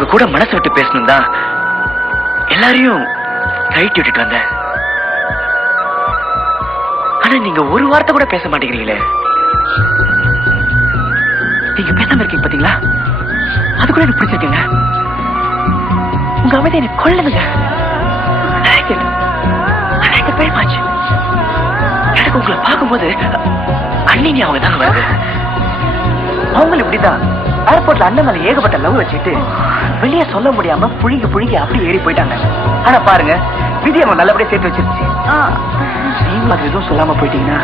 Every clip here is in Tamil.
உங்க கூட மனசு விட்டு பேசணும் தான் எல்லாரையும் கைட்டி விட்டுட்டு வந்தேன். ஆனா நீங்க ஒரு வார்த்தை கூட பேச மாட்டேங்கிறீங்களே. நீங்க பேசாம இருக்கீங்க பாத்தீங்களா, அது கூட எனக்கு பிடிச்சிருக்குங்க. உங்க அமைதி எனக்கு கொள்ளுங்க. எனக்கு உங்களை பார்க்கும்போது அண்ணி அவங்க தாங்க வருது. அவங்களும் இப்படிதான் ஏர்போர்ட்ல அண்ணன் மேல ஏகப்பட்ட லவ் வச்சுட்டு வெளியே சொல்ல முடியாம புழுங்கி புழுங்கி அப்படி ஏறி போயிட்டாங்க. ஆனா பாருங்க, விதி அவங்க நல்லபடியா சேர்த்து வச்சிருச்சு. நீங்களும் அது எதுவும் சொல்லாம போயிட்டீங்கன்னா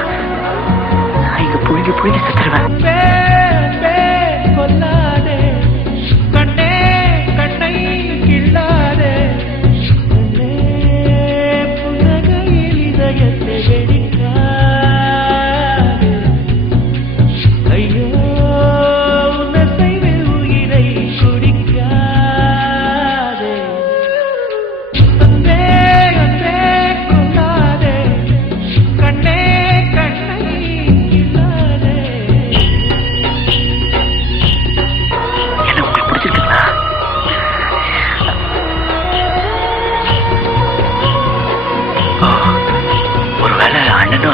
இங்க புழுங்கி புழுங்கி செத்துருவேன்.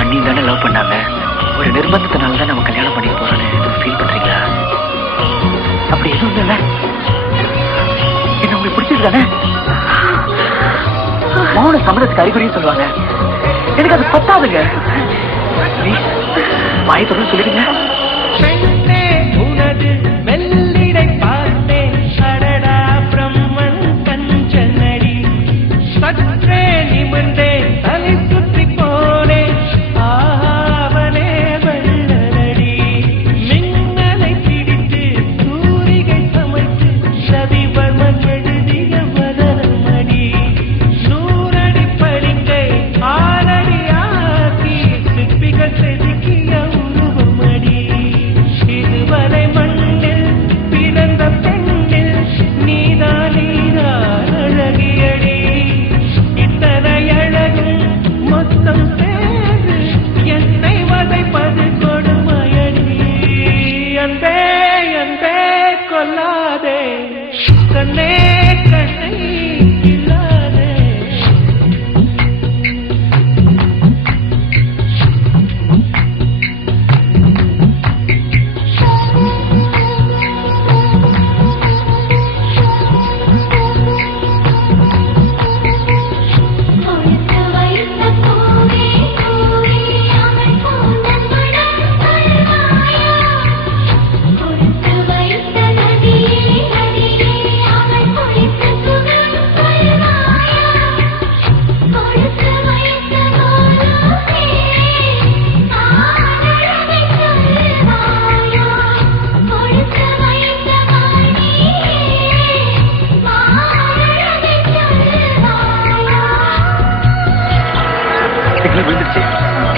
அண்ணியும் தானே லவ் பண்ணாங்க. ஒரு நிர்பந்தத்தினால தான் நம்ம கல்யாணம் பண்ணி போறோம்னு எதுவும் ஃபீல் பண்றீங்களா? அப்படி எதுவும் இல்ல. என்ன உங்களுக்கு பிடிச்சது தானே? மௌன சம்மதத்துக்கு அறிகுறின்னு சொல்லுவாங்க. எனக்கு அது பத்தாதுங்க. வாயத்தோட சொல்லிடுங்க.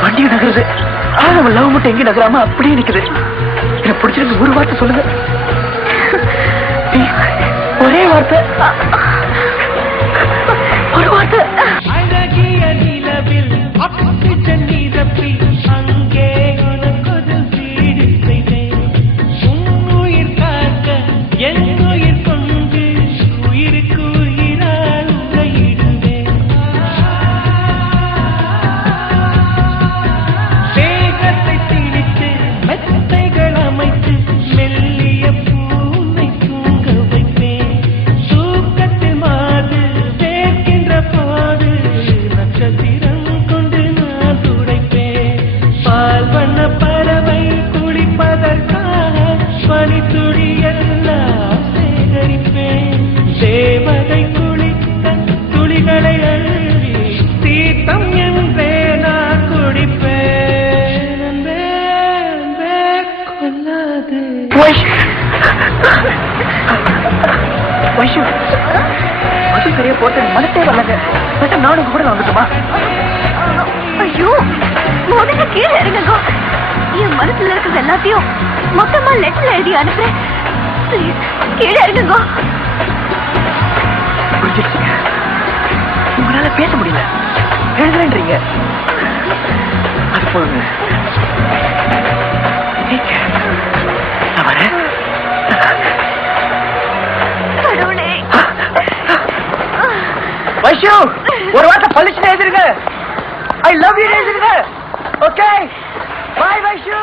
வண்டி நகருது. ஆனா லவ் மட்டும் எங்க நகராம அப்படியே நிக்குது. எனக்கு பிடிச்சிருக்கு. ஒரு வார்த்தை சொல்லுங்க. ஒரே வார்த்தை. ஒரு வார்த்தை. அழகிய நிலவில் ஆக்சிஜன் நிரப்பி அங்கே உனக்கு வீடு செய்தேன். உன்னுயிர் காக்க என் உயிர் கொண்டு உயிருக்கு உயிரால் உயிரிடுவேன். வேகத்தை திணித்து மெத்தைகள் அமைத்து மெல்லிய பூனை தூங்க வைப்பேன். தூக்கத்தில் மாது வேர்க்கின்ற போது நட்சத்திரம் கொண்டு நான் துடைப்பேன். பால் வண்ண பறவை குளிப்பதற்காக பனித்துளி எல்லாம் சேகரிப்பேன். தேவதை குளிக்க துளிகளை அள்ளி தீர்த்தம் என்றே நான் குடிப்பேன். அன்பே கொல்லாது. வைஷு, அது சரியா போட்டு மனத்தே வரலங்க. நானும் கூட வந்துட்டுமா? ஐயோ, முதல்ல கீழே இறங்குங்க. என் மனசுல இருக்கிறது எல்லாத்தையும் மொத்தமா லெட்டர்ல எழுதி அனுப்புறேன். ப்ளீஸ் கீழே இறங்குங்க. புரிஞ்சிருச்சுங்க. உங்களால பேச முடியல, எழுதுறேன்றீங்க. அது போதுங்க. நான் வரேன். கடவுளே, வைஷு ஒரு வார்த்தை பளிச்சுன்னு எழுதிருங்க. ஐ லவ் யூ எழுதிருங்க. Okay bye Vaishu.